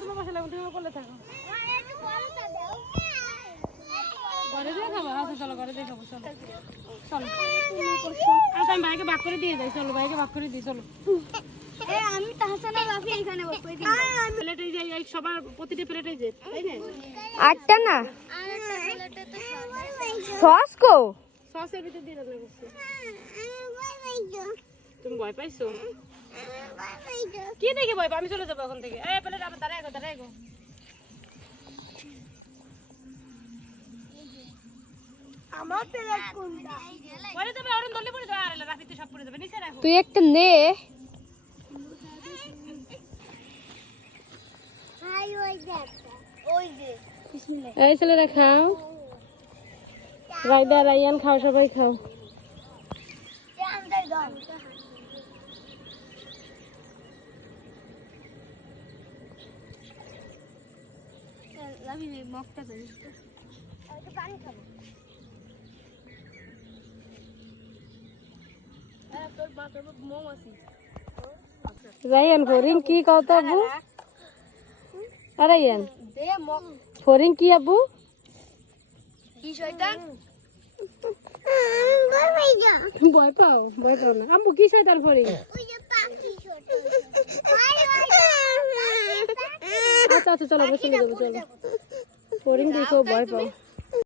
তোমার বাসা লাগবে, তুমি করলে থাকো। ঘরে দিয়ে খাবো? আচ্ছা চলো ঘরে দিয়ে খাবো, চলো চলো। আচ্ছা আমি ভাইকে ভাগ করে দিয়ে যাই, চলো ভাইকে ভাগ করে দিই, চলো। আমি তাহসানা বাপি এখানে ভাগ করে দিই। প্লেটে যাই, সবার প্রতিটা প্লেটে যাই, তাই না? 8টা না আর একটা প্লেটে তো সস কো সসের ভিতর দিয়ে রান্না করছি। তুমি ভয় পাইছো? কি দেখে ভয় পাও? আমি চলে যাবো এখন থেকে। এই প্লেট আমার দাঁড়ায় গো, দাঁড়ায় গো। আমার প্লেট কোনটা? পরে যাবে, অরুণ দলে পড়ে যাবে, আর রাফিতে সব পড়ে যাবে, নিচে রাখো। তুই একটা নে হাই ওই যে বিসমিল্লাহ। এই ছেলেরা খাও, রাইদা রাইয়ান খাও, সবাই খাও। আন্দার দাও। লাভি মগটা ধরিস তো। আমি পানি খাবো। তোর বাপের মোম আছে। রাইয়ান ফরিং কি কও তো আব্বু? রাইয়ান দে মগ। ফরিং কি আব্বু? কি শয়তান? ভয় পাও? ভয় পাও না আব্বু, কি শয়তান ফরিং? ওই যে পাখি শয়তান। আচ্ছা আচ্ছা চলো, চলে যাবো, চলো। ফরিং দেখো ভয় পাও।